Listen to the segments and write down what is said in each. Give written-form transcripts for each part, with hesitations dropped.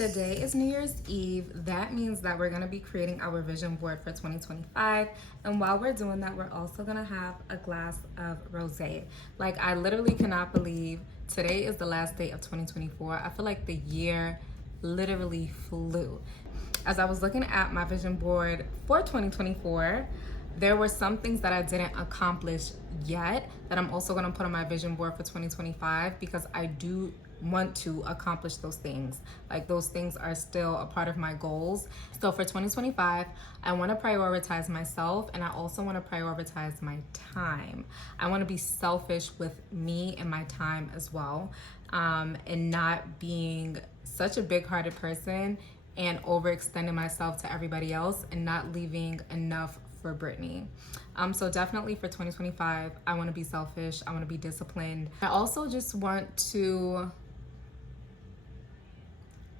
Today is New Year's Eve. That means that we're going to be creating our vision board for 2025. And while we're doing that, we're also going to have a glass of rosé. Like, I literally cannot believe today is the last day of 2024. I feel like the year literally flew. As I was looking at my vision board for 2024, there were some things that I didn't accomplish yet that I'm also going to put on my vision board for 2025 because I do want to accomplish those things. Like, those things are still a part of my goals. So for 2025, I want to prioritize myself, and I also want to prioritize my time. I want to be selfish with me and my time as well, and not being such a big-hearted person and overextending myself to everybody else and not leaving enough for Brittany. So definitely for 2025, I want to be selfish. I want to be disciplined. I also just want to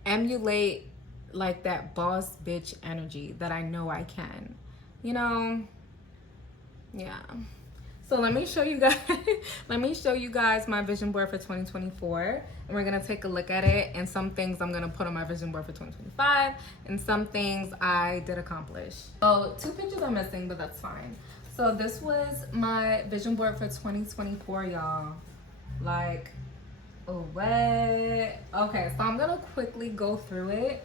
emulate like that boss bitch energy that I know I can, you know? Yeah. So let me show you guys my vision board for 2024, and we're gonna take a look at it, and some things I'm gonna put on my vision board for 2025 and some things I did accomplish. So 2 pictures are missing, but that's fine. So this was my vision board for 2024, y'all. Like, oh, what? Okay, so I'm gonna quickly go through it.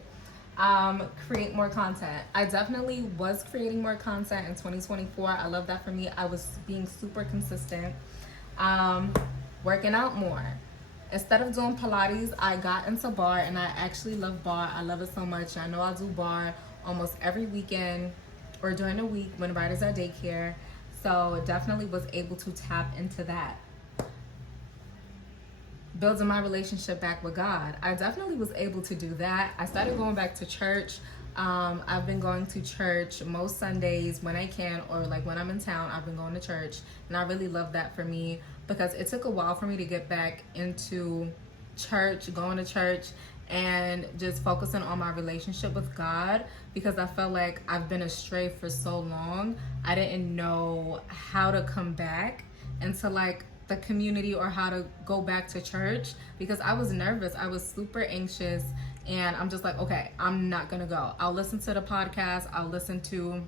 Create more content. I definitely was creating more content in 2024. I love that for me. I was being super consistent. Working out more. Instead of doing Pilates, I got into bar, and I actually love bar. I love it so much. I know I'll do bar almost every weekend or during the week when Ryder's at daycare. So definitely was able to tap into that. Building my relationship back with God. I definitely was able to do that. I started going back to church. I've been going to church most Sundays when I can, or like when I'm in town, I've been going to church. And I really love that for me because it took a while for me to get back into church, going to church, and just focusing on my relationship with God, because I felt like I've been astray for so long. I didn't know how to come back into like the community or how to go back to church because I was nervous. I was super anxious, and I'm just like, okay, I'm not gonna go. I'll listen to the podcast, I'll listen to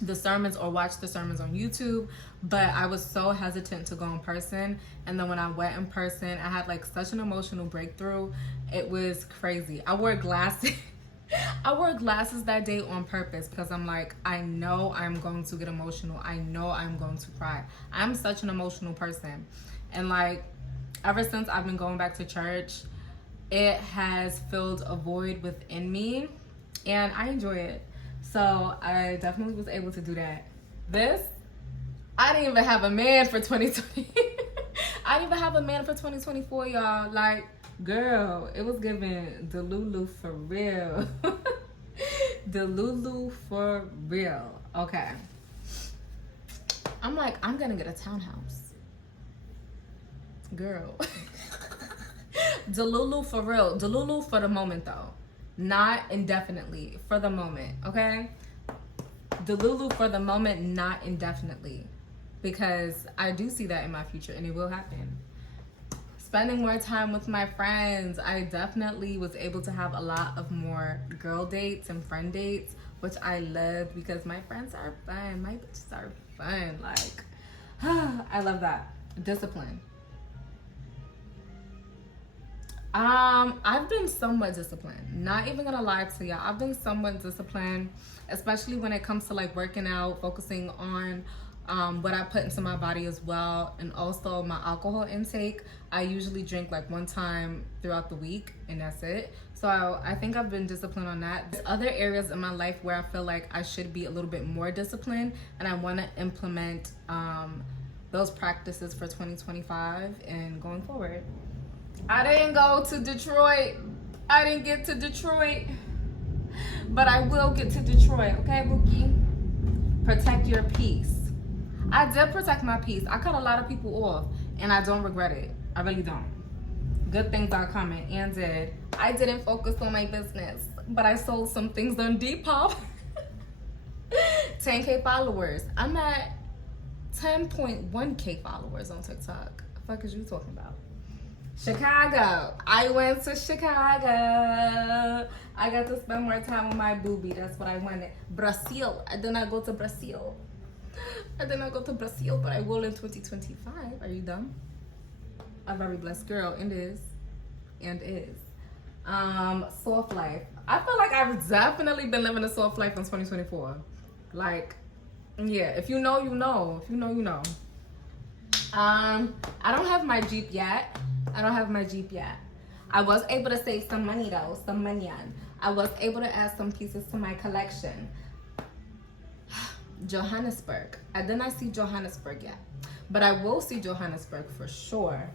the sermons or watch the sermons on YouTube, but I was so hesitant to go in person. And then when I went in person, I had like such an emotional breakthrough. It was crazy. I wore glasses. I wore glasses that day on purpose because I'm like, I know I'm going to get emotional. I know I'm going to cry. I'm such an emotional person. And like, ever since I've been going back to church, it has filled a void within me, and I enjoy it. So I definitely was able to do that. I didn't even have a man for 2020. I didn't even have a man for 2024, y'all. Like, girl, it was giving Delulu for real. Delulu for real. Okay. I'm like, I'm gonna get a townhouse. Girl. Delulu for real. Delulu for the moment though. Not indefinitely. For the moment, okay? Delulu for the moment, not indefinitely. Because I do see that in my future, and it will happen. Spending more time with my friends. I definitely was able to have a lot of more girl dates and friend dates, which I loved because my friends are fun. My bitches are fun. Like, I love that. Discipline. I've been somewhat disciplined. Not even gonna lie to y'all. I've been somewhat disciplined, especially when it comes to like working out, focusing on what I put into my body as well, and also my alcohol intake. I usually drink like 1 time throughout the week, and that's it. So I think I've been disciplined on that. There's other areas in my life where I feel like I should be a little bit more disciplined, and I want to implement those practices for 2025 and going forward. I didn't go to Detroit. I didn't get to Detroit, but I will get to Detroit, okay, Bookie? Protect your peace. I did protect my peace. I cut a lot of people off, and I don't regret it. I really don't. Good things are coming, and did. I didn't focus on my business, but I sold some things on Depop. 10K followers. I'm at 10.1K followers on TikTok. The fuck is you talking about? Chicago. I went to Chicago. I got to spend more time with my boobie. That's what I wanted. Brazil. I did not go to Brazil. I did not go to Brazil, but I will in 2025. Are you dumb? A very blessed girl. And is. Soft life. I feel like I've definitely been living a soft life in 2024. Like, yeah, if you know, you know. If you know, you know. I don't have my Jeep yet. I was able to save some money though, some money. I was able to add some pieces to my collection. Johannesburg. I did not see Johannesburg yet, but I will see Johannesburg for sure.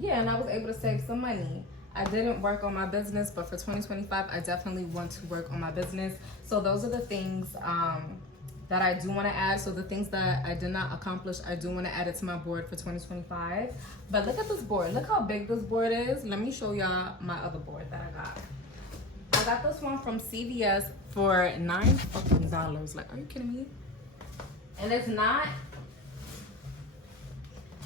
Yeah, and I was able to save some money. I didn't work on my business, but for 2025, I definitely want to work on my business. So those are the things that I do want to add. So the things that I did not accomplish, I do want to add it to my board for 2025. But look at this board. Look how big this board is. Let me show y'all my other board that I got. I got this one from CVS for $9 Like, are you kidding me? And it's not,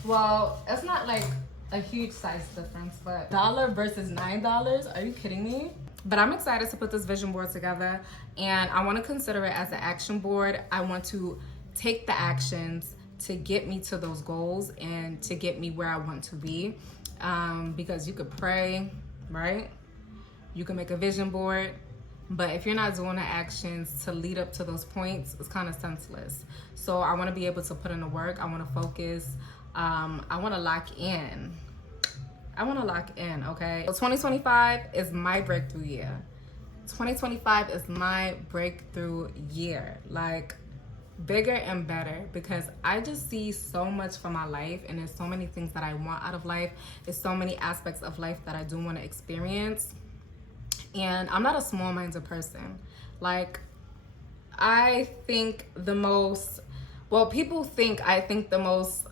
well, it's not like a huge size difference, but $1 versus $9, are you kidding me? But I'm excited to put this vision board together, and I want to consider it as an action board. I want to take the actions to get me to those goals and to get me where I want to be. Because you could pray, right? You can make a vision board, but if you're not doing the actions to lead up to those points, it's kind of senseless. So I want to be able to put in the work. I want to focus. I want to lock in. Okay? So 2025 is my breakthrough year. 2025 is my breakthrough year. Like, bigger and better, because I just see so much for my life, and there's so many things that I want out of life. There's so many aspects of life that I do want to experience. And I'm not a small-minded person. Like, I think the most, well, people think I think the most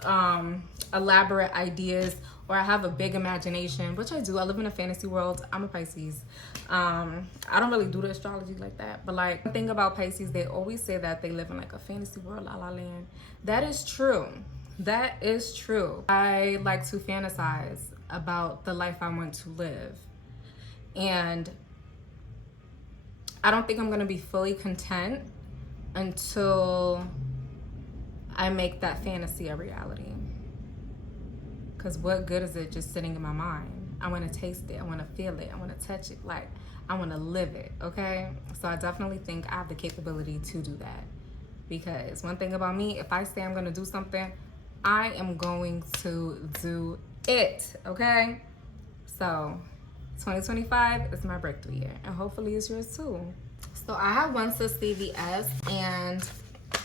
elaborate ideas, or I have a big imagination, which I do. I live in a fantasy world. I'm a Pisces. I don't really do the astrology like that, but like, the thing about Pisces, they always say that they live in like a fantasy world, la la land. That is true. That is true. I like to fantasize about the life I want to live. And I don't think I'm gonna be fully content until I make that fantasy a reality. Because what good is it just sitting in my mind? I want to taste it. I want to feel it. I want to touch it. Like, I want to live it, okay? So I definitely think I have the capability to do that. Because one thing about me, if I say I'm going to do something, I am going to do it, okay? So 2025 is my breakthrough year, and hopefully it's yours too. So I have one to CVS, and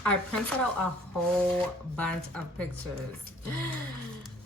I printed out a whole bunch of pictures.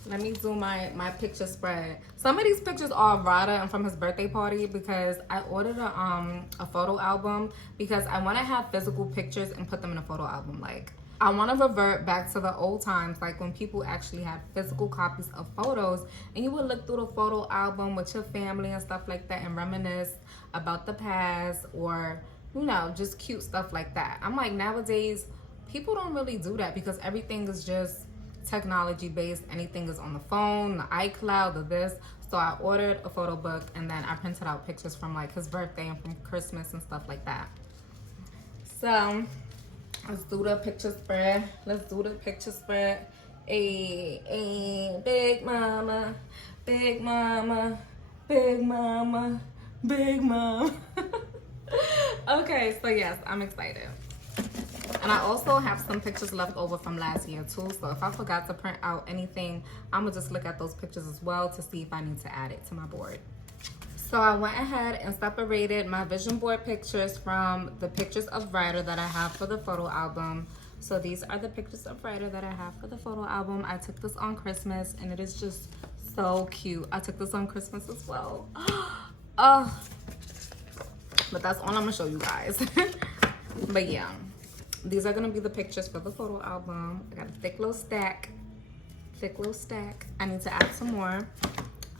Let me do my picture spread. Some of these pictures are Rada and from his birthday party, because I ordered a photo album because I want to have physical pictures and put them in a photo album. Like, I want to revert back to the old times, like when people actually had physical copies of photos, and you would look through the photo album with your family and stuff like that and reminisce about the past, or, you know, just cute stuff like that. I'm like, nowadays, people don't really do that because everything is just technology based. Anything is on the phone, the iCloud, the this. So I ordered a photo book, and then I printed out pictures from like his birthday and from Christmas and stuff like that. So let's do the picture spread. Hey, big mama, big mama, big mama, big mama. Okay, so yes, I'm excited. And I also have some pictures left over from last year too. So if I forgot to print out anything, I'm gonna just look at those pictures as well to see if I need to add it to my board. So I went ahead and separated my vision board pictures from the pictures of Ryder that I have for the photo album. So these are the pictures of Ryder that I have for the photo album. I took this on Christmas, and it is just so cute. I took this on Christmas as well. Oh, but that's all I'm gonna show you guys. But yeah, these are gonna be the pictures for the photo album. I got a thick little stack. I need to add some more.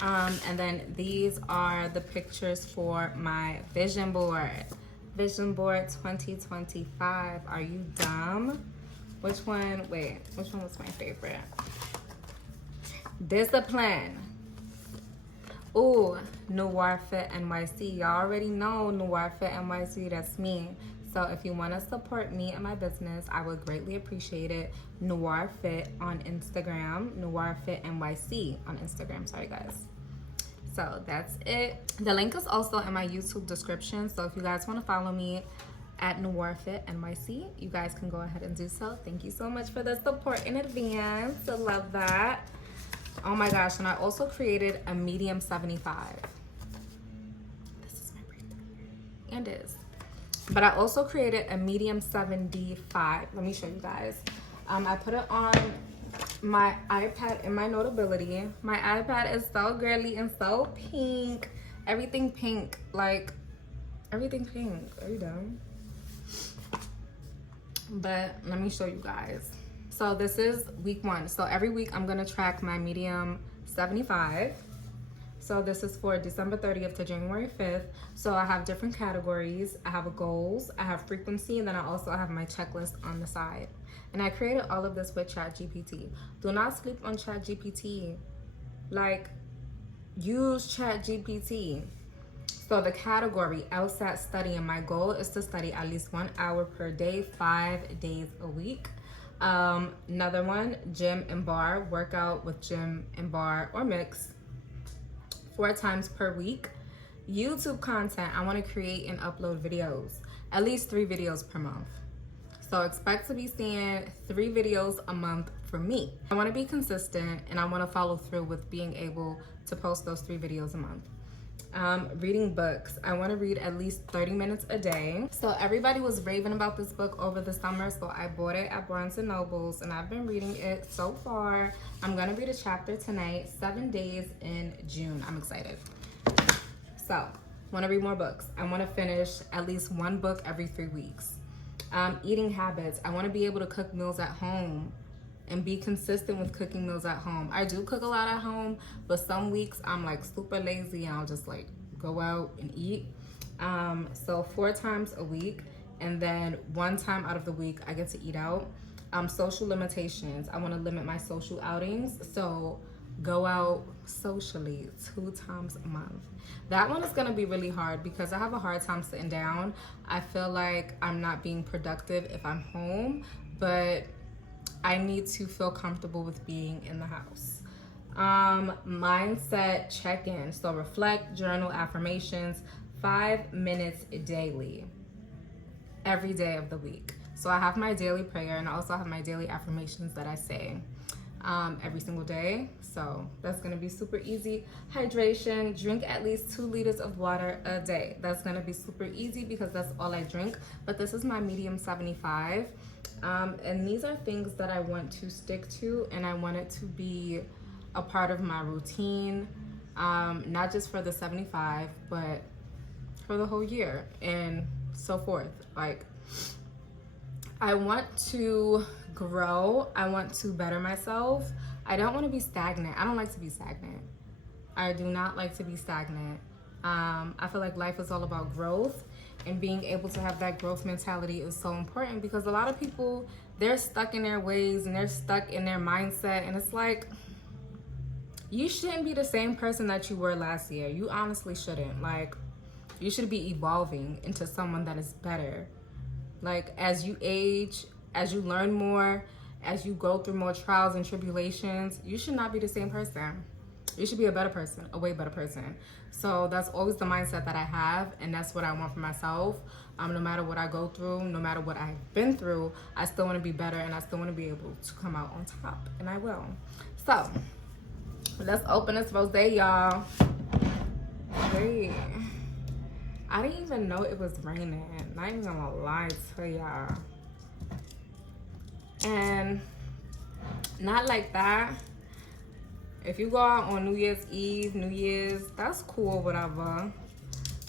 And then these are the pictures for my vision board. Vision board 2025. Are you dumb? Which one was my favorite? Discipline. Ooh, Noir Fit NYC. Y'all already know Noir Fit NYC. That's me. So if you want to support me and my business, I would greatly appreciate it. Noir Fit on Instagram. Noir Fit NYC on Instagram. Sorry, guys. So that's it. The link is also in my YouTube description. So if you guys want to follow me at Noir Fit NYC, you guys can go ahead and do so. Thank you so much for the support in advance. I love that. Oh my gosh, and I also created a medium 75. This is my birthday. And is. But I also created a medium 75. Let me show you guys. I put it on my iPad in my notability. My iPad is so girly and so pink. Everything pink. Like, everything pink. Are you dumb? But let me show you guys. So this is week 1. So every week I'm gonna track my medium 75. So this is for December 30th to January 5th. So I have different categories. I have goals, I have frequency, and then I also have my checklist on the side. And I created all of this with ChatGPT. Do not sleep on ChatGPT. Like, use ChatGPT. So the category, LSAT study, and my goal is to study at least 1 hour per day, 5 days a week. Another one, gym and bar, workout with gym and bar or mix 4 times per week. YouTube content, I want to create and upload videos, at least 3 videos per month. So expect to be seeing 3 videos a month from me. I want to be consistent and I want to follow through with being able to post those 3 videos a month. Reading books. I want to read at least 30 minutes a day. So everybody was raving about this book over the summer, so I bought it at Barnes & Nobles and I've been reading it so far. I'm gonna read a chapter tonight, 7 days in June. I'm excited. So, want to read more books. I want to finish at least 1 book every 3 weeks. Eating habits. I want to be able to cook meals at home and be consistent with cooking meals at home. I do cook a lot at home, but some weeks I'm like super lazy and I'll just like go out and eat. So 4 times a week, and then 1 time out of the week I get to eat out. Social limitations. I want to limit my social outings, so go out socially 2 times a month. That one is gonna be really hard because I have a hard time sitting down. I feel like I'm not being productive if I'm home, but I need to feel comfortable with being in the house. Mindset check-in. So reflect, journal, affirmations, 5 minutes daily, every day of the week. So I have my daily prayer and I also have my daily affirmations that I say every single day. So that's gonna be super easy. Hydration, drink at least 2 liters of water a day. That's gonna be super easy because that's all I drink. But this is my medium 75. And these are things that I want to stick to, and I want it to be a part of my routine, not just for the 75, but for the whole year and so forth. Like, I want to grow. I want to better myself. I don't want to be stagnant. I don't like to be stagnant. I do not like to be stagnant. I feel like life is all about growth, and being able to have that growth mentality is so important because a lot of people, they're stuck in their ways and they're stuck in their mindset, and it's like, you shouldn't be the same person that you were last year. You honestly shouldn't. Like, you should be evolving into someone that is better. Like, as you age, as you learn more, as you go through more trials and tribulations, you should not be the same person. You should be a better person, a way better person. So that's always the mindset that I have, and that's what I want for myself. No matter what I go through, no matter what I've been through, I still want to be better, and I still want to be able to come out on top, and I will. So let's open this rosé, y'all. Wait, I didn't even know it was raining. Not even gonna lie to y'all. And not like that. If you go out on New Year's Eve, New Year's, that's cool, whatever.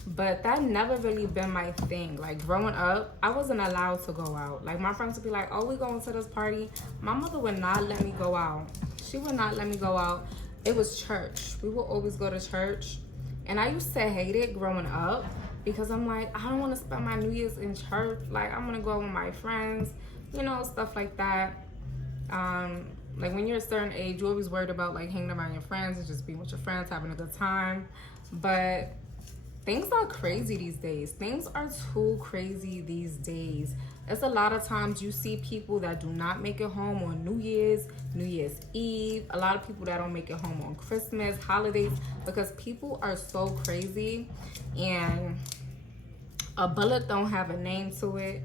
But that never really been my thing. Like, growing up, I wasn't allowed to go out. Like, my friends would be like, oh, we going to this party. My mother would not let me go out. She would not let me go out. It was church. We would always go to church. And I used to hate it growing up because I'm like, I don't want to spend my New Year's in church. Like, I'm going to go with my friends, you know, stuff like that. Like when you're a certain age, you're always worried about like hanging around your friends and just being with your friends, having a good time. But things are crazy these days. Things are too crazy these days. It's a lot of times you see people that do not make it home on New Year's Eve. A lot of people that don't make it home on Christmas, holidays, because people are so crazy. And a bullet don't have a name to it.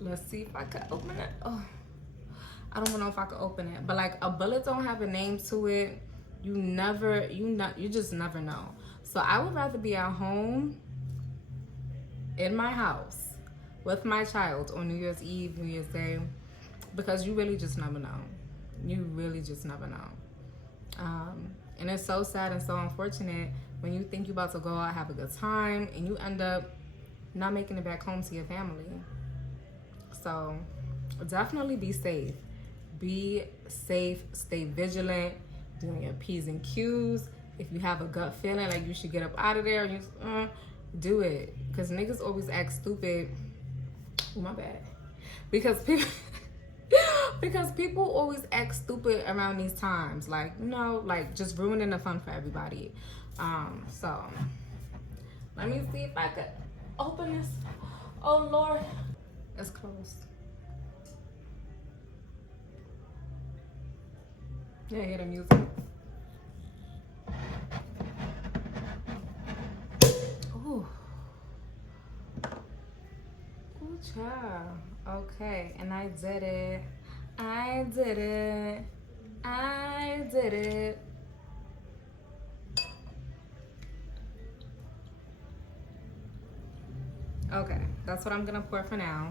Let's see if I can open it. Oh, I don't know if I can open it. But like a bullet don't have a name to it. You just never know. So I would rather be at home in my house with my child on New Year's Eve, New Year's Day, because you really just never know. You really just never know. And it's so sad and so unfortunate when you think you're about to go out, have a good time, and you end up not making it back home to your family. So definitely be safe. Be safe, stay vigilant, doing your P's and Q's. If you have a gut feeling like you should get up out of there, do it. Because niggas always act stupid. Oh, my bad. Because people always act stupid around these times. Like, like just ruining the fun for everybody. So let me see if I could open this. Oh, Lord. It's closed. Yeah, hear the music. Ooh. Ooh, child. Okay, and I did it. I did it. I did it. Okay, that's what I'm gonna pour for now.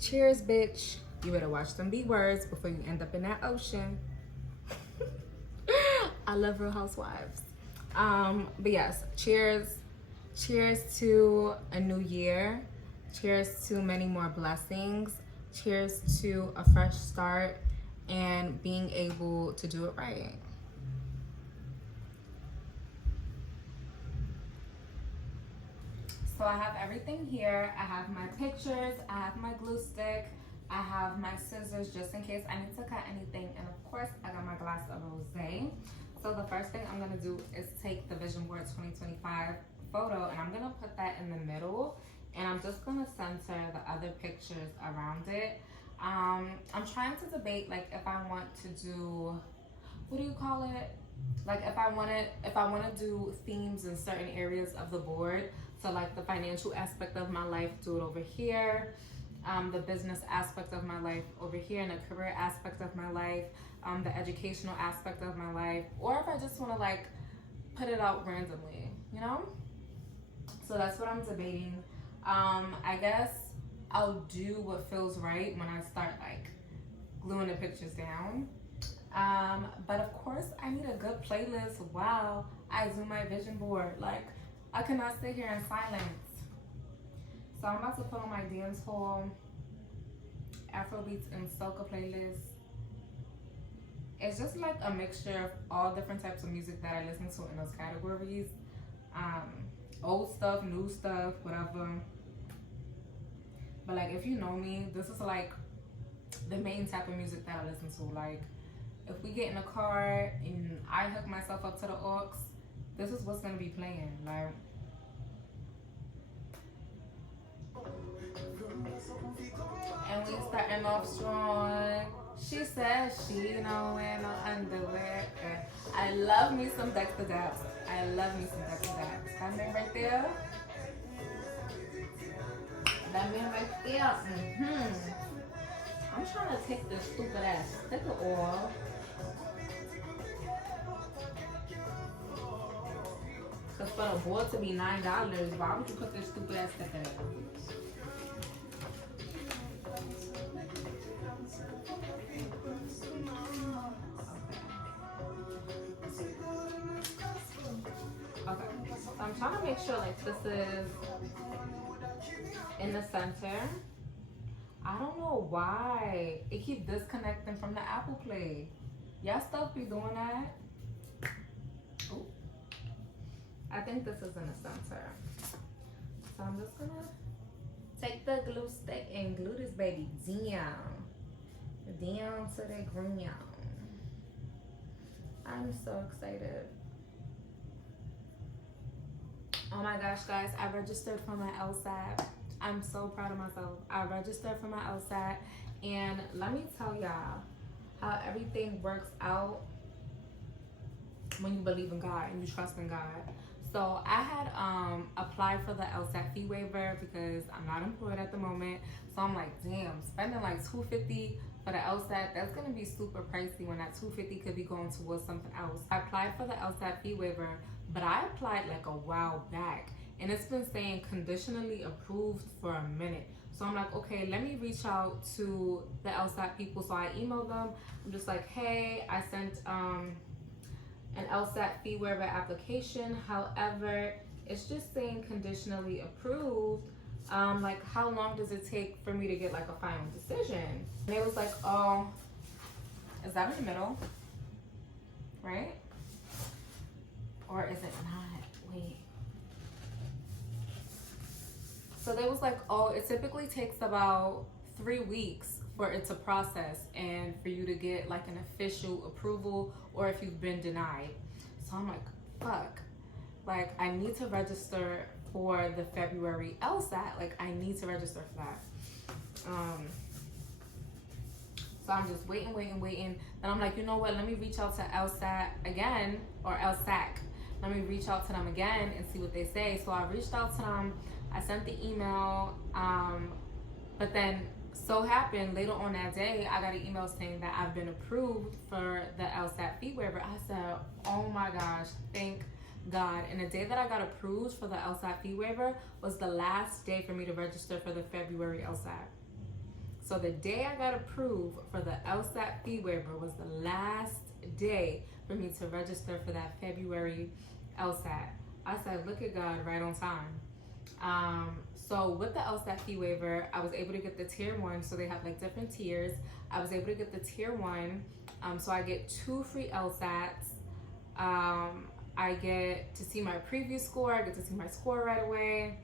Cheers, bitch. You better watch them B words before you end up in that ocean. I love Real Housewives. But yes, cheers. Cheers to a new year. Cheers to many more blessings. Cheers to a fresh start and being able to do it right. So I have everything here. I have my pictures, I have my glue stick, I have my scissors just in case I need to cut anything, and of course I got my glass of rosé. So the first thing I'm gonna do is take the Vision Board 2025 photo and I'm gonna put that in the middle, and I'm just gonna center the other pictures around it. I'm trying to debate like if I want to do, what do you call it? Like if I want to do themes in certain areas of the board. So like the financial aspect of my life, do it over here. The business aspect of my life over here, and the career aspect of my life, the educational aspect of my life, or if I just want to like put it out randomly, you know? So that's what I'm debating. I guess I'll do what feels right when I start like gluing the pictures down. But of course I need a good playlist while I do my vision board. Like I cannot sit here in silence. So I'm about to put on my dancehall, Afrobeats, and soca playlist. It's just like a mixture of all different types of music that I listen to in those categories. Old stuff, new stuff, whatever. But like if you know me, this is like the main type of music that I listen to. Like if we get in a car and I hook myself up to the aux, this is what's gonna be playing. Like and we starting off strong. She says she don't wear no underwear. I love me some Dexter Daps. I love me some Dexter Daps. That man right there. That man right there. I'm trying to take this stupid ass sticker off. Cause for the board to be $9, why would you put this stupid ass sticker in? Okay, so I'm trying to make sure like this is in the center. I don't know why it keeps disconnecting from the Apple Play. Y'all stuff be doing that. Ooh. I think this is in the center. So I'm just gonna Take the glue stick and glue this baby down. Down to the ground. I'm so excited. Oh my gosh, guys, I registered for my LSAT. I'm so proud of myself. I registered for my LSAT, and let me tell y'all how everything works out when you believe in God and you trust in God. So I had applied for the LSAT fee waiver because I'm not employed at the moment. So I'm like, damn, spending like $250 for the LSAT, that's gonna be super pricey when that $250 could be going towards something else. I applied for the LSAT fee waiver, but I applied like a while back, and it's been saying conditionally approved for a minute. So I'm like, okay, let me reach out to the LSAT people. So I emailed them. I'm just like, hey, I sent an LSAT fee waiver application. However, it's just saying conditionally approved. Like, how long does it take for me to get like a final decision? And it was like, oh, is that in the middle? Right? Or is it not? Wait. So they was like, oh, it typically takes about 3 weeks for it to process and for you to get like an official approval, or if you've been denied. So I'm like, fuck, like I need to register for the February LSAT. Like I need to register for that. So I'm just waiting. Then I'm like, you know what, let me reach out to LSAT again, or LSAC. Let me reach out to them again and see what they say. So I reached out to them, I sent the email, but then so happened later on that day, I got an email saying that I've been approved for the LSAT fee waiver. I said, oh my gosh, thank God. And the day that I got approved for the LSAT fee waiver was the last day for me to register for the February LSAT. So the day I got approved for the LSAT fee waiver was the last day for me to register for that February LSAT. I said, look at God, right on time. So with the LSAT fee waiver, I was able to get the tier 1. So they have like different tiers. I was able to get the tier 1. So I get 2 free LSATs. I get to see my preview score. I get to see my score right away.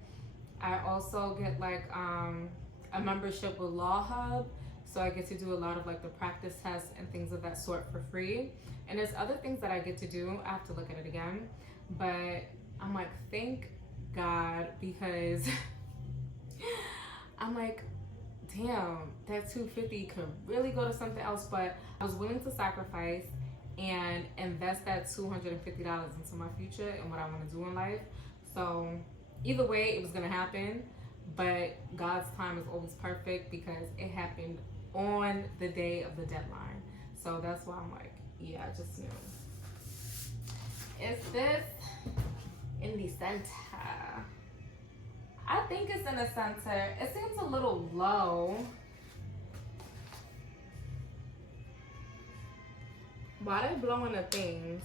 I also get like a membership with Law Hub. So I get to do a lot of like the practice tests and things of that sort for free. And there's other things that I get to do. I have to look at it again. But I'm like, thank God, because I'm like, damn, that $250 could really go to something else. But I was willing to sacrifice and invest that $250 into my future and what I want to do in life. So either way, it was gonna happen. But God's time is always perfect because it happened on the day of the deadline. So that's why I'm like, yeah, I just knew. Is this in the center? I think it's in the center. It seems a little low. Why they blowing the things?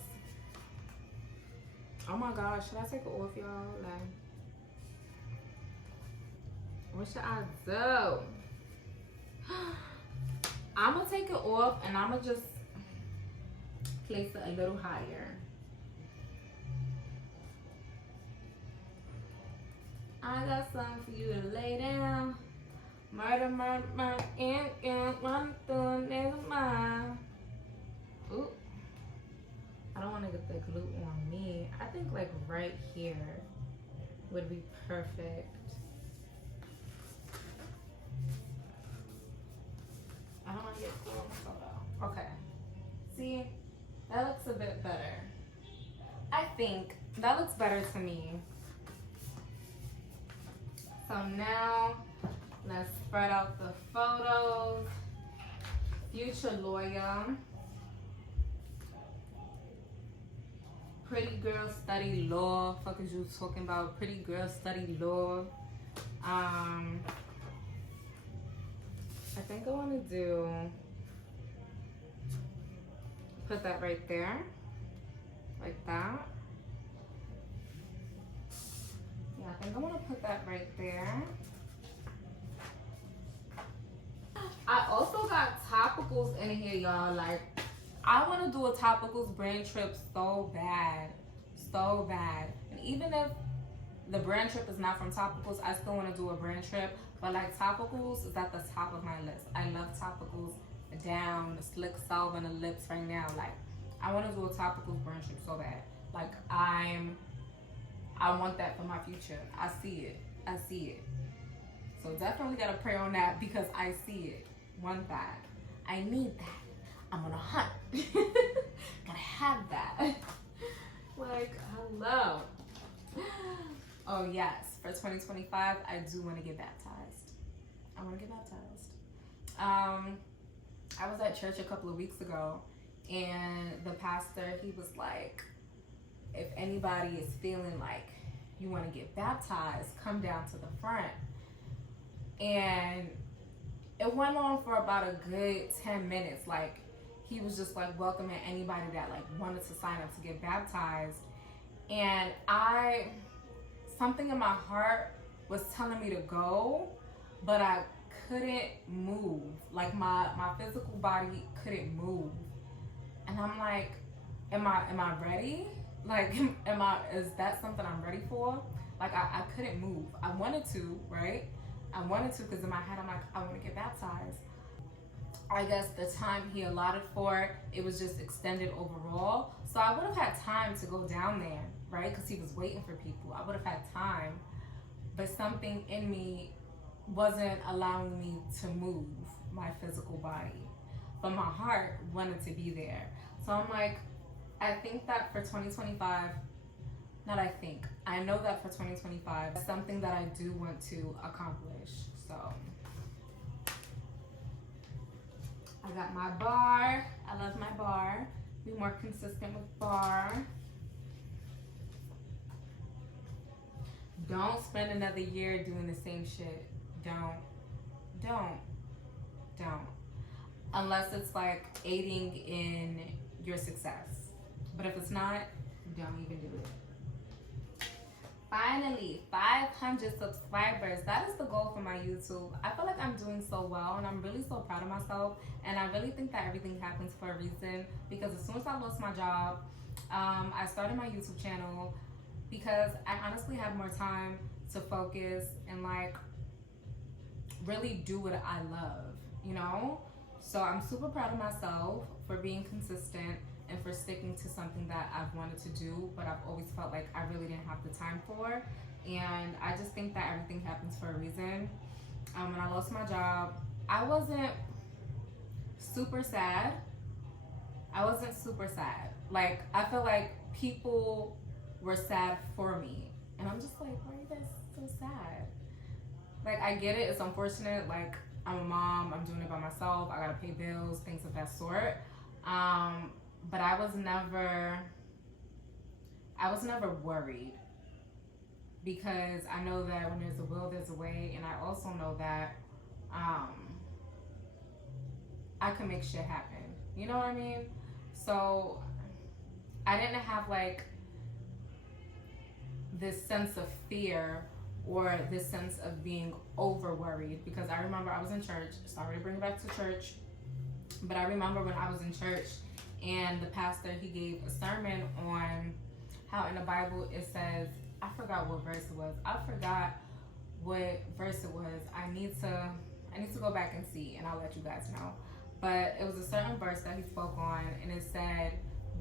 Oh my gosh, should I take it off, y'all? Like, what should I do? I'm gonna take it off and I'm gonna just place it a little higher. I got something for you to lay down. Murder, run through a nigga mind. Ooh. I don't want to get the glue on me. I think like right here would be perfect. I don't want to get glue on the photo. Okay. See, that looks a bit better. I think that looks better to me. So now, let's spread out the photos. Future lawyer. Pretty girl study law. Fuck is you talking about? Pretty girl study law. I think I want to do, put that right there. Like that. Yeah, I think I want to put that right there. I also got topicals in here, y'all. Like, I want to do a topicals brain trip so bad. So bad. And even if the brand trip is not from topicals. I still want to do a brand trip, but like topicals is at the top of my list. I love topicals down, slick salve on the lips right now. Like I want to do a topicals brand trip so bad. Like I want that for my future. I see it. I see it. So definitely gotta pray on that because I see it. Want that. I need that. I'm on a hunt. Gotta have that. Like, hello. Oh yes, for 2025, I do want to get baptized. I want to get baptized. I was at church a couple of weeks ago, and the pastor, he was like, if anybody is feeling like you want to get baptized, come down to the front. And it went on for about a good 10 minutes. Like, he was just like welcoming anybody that like wanted to sign up to get baptized. And something in my heart was telling me to go, but I couldn't move. Like my physical body couldn't move. And I'm like, am I ready? Like, is that something I'm ready for? Like I couldn't move. I wanted to, right? I wanted to, because in my head I'm like, I want to get baptized. I guess the time he allotted for it was just extended overall. So I would have had time to go down there, right? Because he was waiting for people. I would have had time. But something in me wasn't allowing me to move my physical body. But my heart wanted to be there. So I'm like, I think that for 2025, I know that for 2025, it's something that I do want to accomplish. So I got my bar. I love my bar. Be more consistent with bar. Don't spend another year doing the same shit. Don't. Unless it's like aiding in your success. But if it's not, don't even do it. Finally, 500 subscribers. That is the goal for my YouTube. I feel like I'm doing so well, and I'm really so proud of myself. And I really think that everything happens for a reason, because as soon as I lost my job, I started my YouTube channel because I honestly have more time to focus and like really do what I love, you know? So I'm super proud of myself for being consistent and for sticking to something that I've wanted to do, but I've always felt like I really didn't have the time for. And I just think that everything happens for a reason. When I lost my job, I wasn't super sad. Like, I feel like people were sad for me. And I'm just like, why are you guys so sad? Like, I get it, it's unfortunate. Like, I'm a mom, I'm doing it by myself, I gotta pay bills, things of that sort. But I was never worried, because I know that when there's a will, there's a way, and I also know that I can make shit happen. You know what I mean? So I didn't have like this sense of fear or this sense of being over worried, because I remember I was in church. Sorry to bring it back to church, but I remember when I was in church and the pastor, he gave a sermon on how in the Bible it says, I forgot what verse it was. I need to go back and see, and I'll let you guys know. But it was a certain verse that he spoke on, and it said,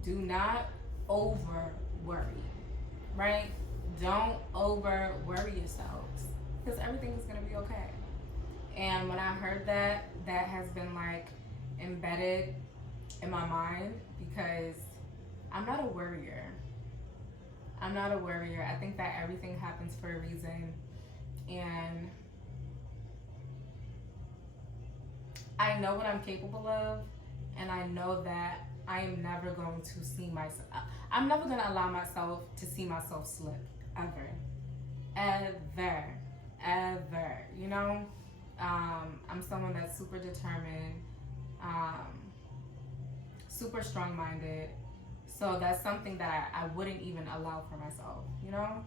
do not over worry, right? Don't over worry yourselves, because everything is going to be okay. And when I heard that, that has been like embedded in my mind, because I'm not a worrier. I think that everything happens for a reason, and I know what I'm capable of, and I know that I am never going to see myself. I'm never going to allow myself to see myself slip, ever. You know, I'm someone that's super determined, super strong-minded. So that's something that I wouldn't even allow for myself, you know?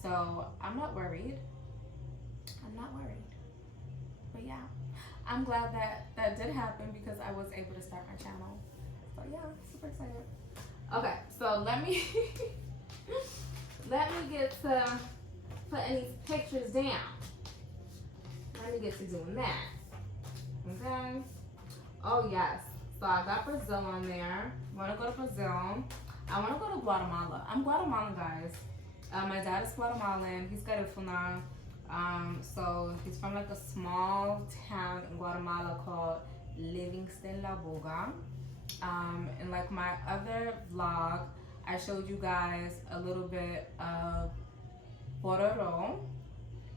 So I'm not worried. But yeah, I'm glad that did happen, because I was able to start my channel. So yeah, super excited. Okay, so let me get to putting these pictures down. Let me get to doing that. Okay. Oh yes. So I got Brazil on there. Want to go to Brazil. I want to go to Guatemala. I'm Guatemalan, guys. My dad is Guatemalan. He's Garifuna. So he's from like a small town in Guatemala called Livingston La Boga. In like my other vlog, I showed you guys a little bit of Bororo.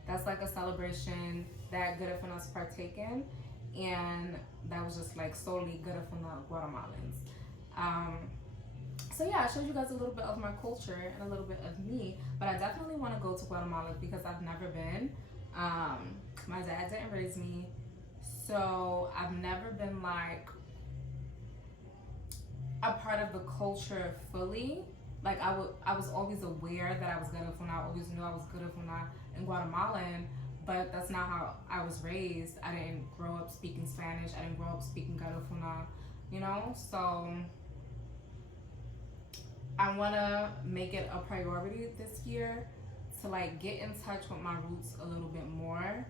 That's like a celebration that Garifunas partake in, and that was just like solely Garifuna Guatemalans. So yeah, I showed you guys a little bit of my culture and a little bit of me, but I definitely want to go to Guatemala because I've never been. My dad didn't raise me, so I've never been like a part of the culture fully. Like I was always aware that I was Garifuna. I always knew I was Garifuna and Guatemalan, but that's not how I was raised. I didn't grow up speaking Spanish. I didn't grow up speaking Garifuna, you know? So I want to make it a priority this year to like get in touch with my roots a little bit more.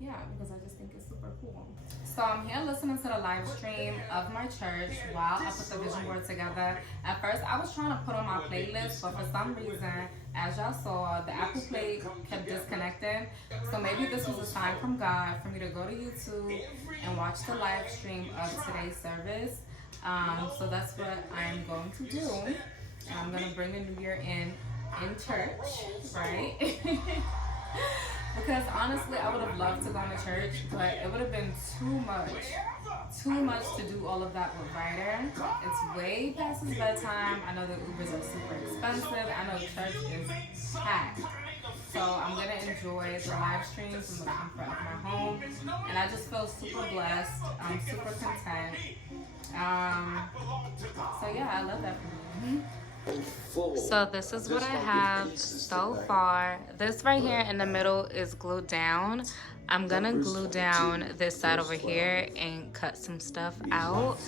Yeah, because I just think it's super cool. So I'm here listening to the live stream of my church while I put the vision board together. At first, I was trying to put on my playlist, but for some reason, as y'all saw, the Apple Play kept disconnecting. So maybe this was a sign from God for me to go to YouTube and watch the live stream of today's service. So that's what I'm going to do. I'm going to bring the new year in church, right? Because honestly, I would have loved to go to church, but it would have been too much to do all of that with Ryder. It's way past his bedtime. I know the Ubers are super expensive. I know church is packed. So I'm going to enjoy the live stream from the comfort of my home. And I just feel super blessed. I'm super content. So yeah, I love that for me. So this is what I have so far. This right here in the middle is glued down. I'm gonna glue down this side over here and cut some stuff out.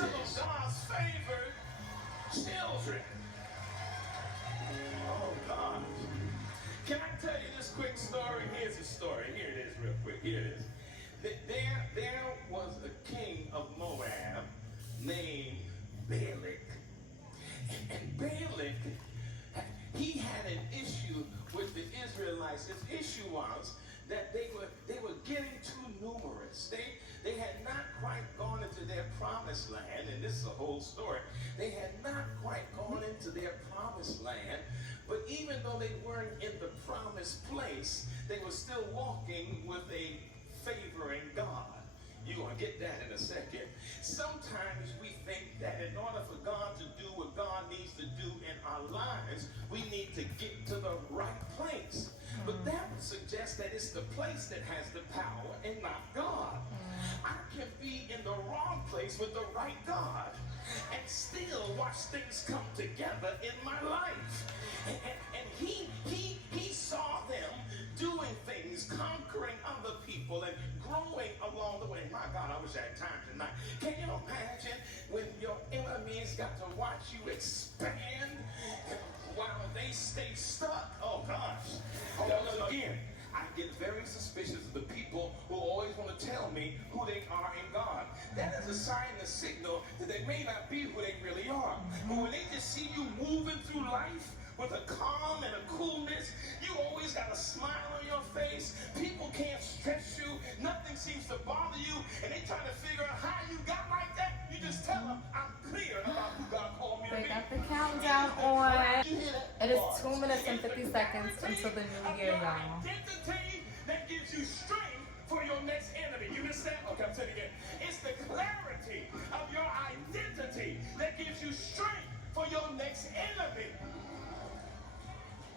Can I tell you this quick story? Here's the story. Here it is real quick. Here it is. There was a king of Moab named Balak. And Balak, he had an issue with the Israelites. His issue was that they were getting too numerous. They had not quite gone into their promised land, and this is a whole story. They had not quite gone into their promised land, but even though they weren't in the promised place, they were still walking with a favoring God. You're going to get that in a second. Sometimes we think that in order for God to do what God needs to do in our lives, we need to get to the right place. But that would suggest that it's the place that has the power and not God. I can be in the wrong place with the right God and still watch things come together in my life. And he saw them doing things, conquering other people and growing along the way. My God, I wish I had time tonight. Can you imagine when your enemies got to watch you expand while they stay stuck? Oh gosh. Again, I get very suspicious of the people who always want to tell me who they are in God. That is a sign, a signal that they may not be who they really are. But when they just see you moving through life with a calm and a coolness, you always got a smile on your face. People can't stress you. Nothing seems to bother you. And they try to figure out how you got like that. You just tell them, I'm clear about who God called me to be. They got the countdown on. It is 2 minutes and 50 seconds until the new year, y'all. Identity that gives you strength for your next enemy. You understand? Okay, I'm saying it again. It's the clarity of your identity that gives you strength for your next enemy.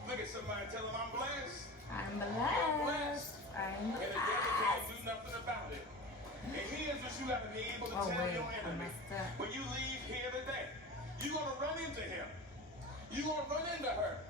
Look at somebody, tell them I'm blessed. I'm blessed. I'm And the devil blessed. can't do nothing about it. And here's what you got to be able to tell your enemy. When you leave here today, you're going to run into him. You're going to run into her.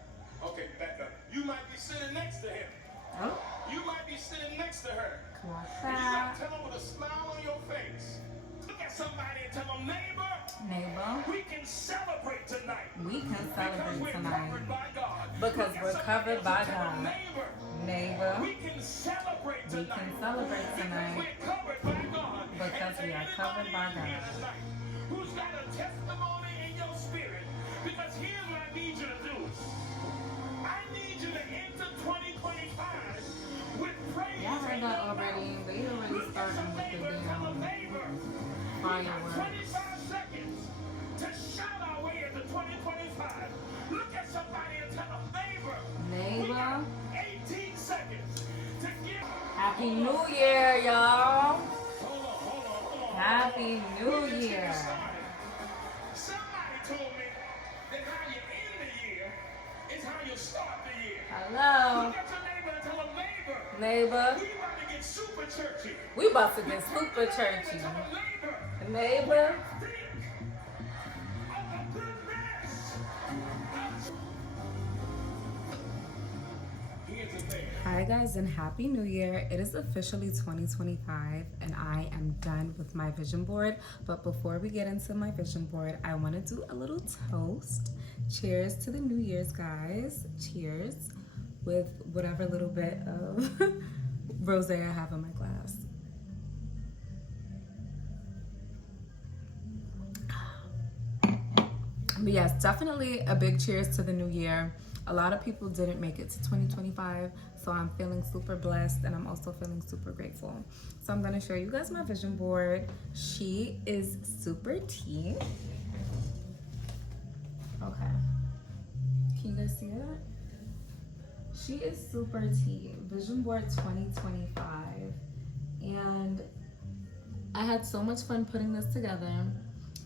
Okay, back up. You might be sitting next to him. Oh. You might be sitting next to her. Like And you got that. to tell them with a smile on your face. Look at somebody and tell them, neighbor, Neighbor, we can celebrate tonight. we can Because celebrate we're tonight. covered by God. Because we're covered by God. Neighbor, Neighbor, we can celebrate we tonight. can celebrate tonight We're covered by God. because we are covered by God. Who's got a testimony in your spirit? Because here's what I need you to do. I need you to enter 2025 with praise. Y'all heard that already. They already starting with the damn fireworks. 25 seconds to shout our way into 2025. Look at somebody and tell them, neighbor. Neighbor. 18 seconds to give. Happy New Year, y'all. Hold on. Happy New Year. Somebody told me that how you end the year is how you start the year. Hello. Look at your neighbor and tell them, neighbor. Neighbor. We about to get super churchy. We about to get super churchy. Tell them, neighbor. Neighbor. Think of the goodness. Here's the thing. Hi guys and Happy New Year. It is officially 2025 and I am done with my vision board. But before we get into my vision board, I want to do a little toast. Cheers to the New Year's, guys. Cheers with whatever little bit of rosé I have in my glass. But yes, definitely a big cheers to the new year. A lot of people didn't make it to 2025, so I'm feeling super blessed and I'm also feeling super grateful. So I'm gonna show you guys my vision board. She is super tea. Okay, can you guys see that? She is super tea, vision board 2025. And I had so much fun putting this together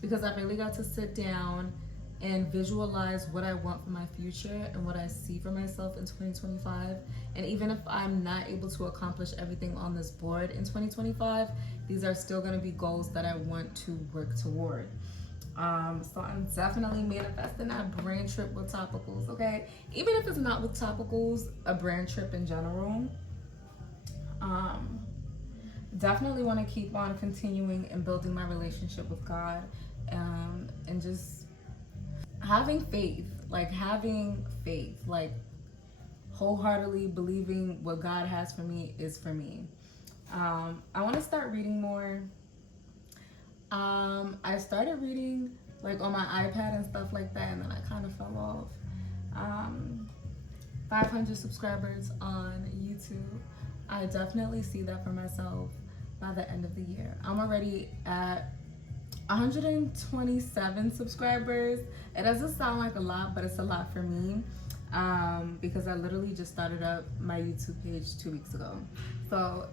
because I really got to sit down and visualize what I want for my future and what I see for myself in 2025. And even if I'm not able to accomplish everything on this board in 2025, these are still gonna be goals that I want to work toward. So I'm definitely manifesting that brand trip with topicals, okay? Even if it's not with topicals, a brand trip in general. Definitely wanna keep on continuing and building my relationship with God, and just having faith, like wholeheartedly believing what God has for me is for me. I want to start reading more. I started reading like on my iPad and stuff like that, and then I kind of fell off. 500 subscribers on YouTube. I definitely see that for myself by the end of the year. I'm already at 127 subscribers. It doesn't sound like a lot, but it's a lot for me, because I literally just started up my YouTube page 2 weeks ago. So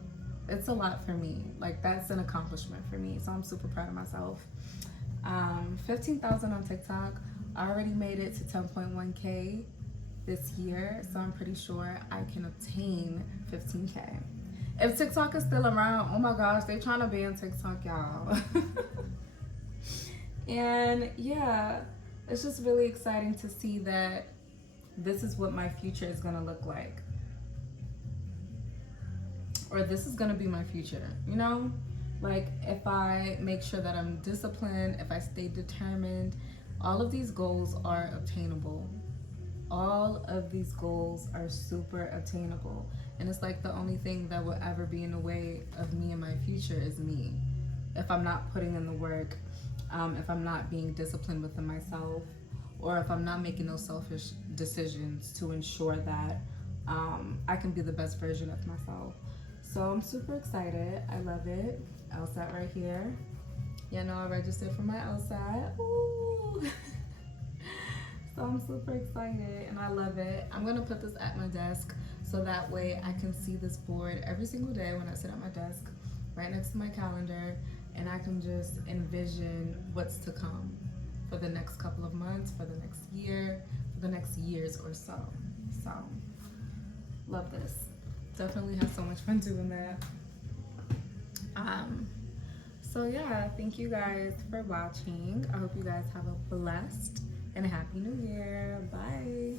it's a lot for me. Like, that's an accomplishment for me. So I'm super proud of myself. 15,000 on TikTok. I already made it to 10.1K this year. So I'm pretty sure I can obtain 15K. If TikTok is still around, oh my gosh, they trying to ban TikTok, y'all. And yeah, it's just really exciting to see that this is what my future is gonna look like. Or this is gonna be my future, you know? Like, if I make sure that I'm disciplined, if I stay determined, all of these goals are obtainable. All of these goals are super obtainable. And it's like the only thing that will ever be in the way of me and my future is me. If I'm not putting in the work, if I'm not being disciplined within myself, or if I'm not making those selfish decisions to ensure that I can be the best version of myself. So I'm super excited. I love it. LSAT right here. You know, I registered for my LSAT. Ooh. So I'm super excited and I love it. I'm gonna put this at my desk so that way I can see this board every single day when I sit at my desk, right next to my calendar, and I can just envision what's to come for the next couple of months, for the next year, for the next years or so. So, love this. Definitely had so much fun doing that. So yeah, thank you guys for watching. I hope you guys have a blessed and happy new year. Bye.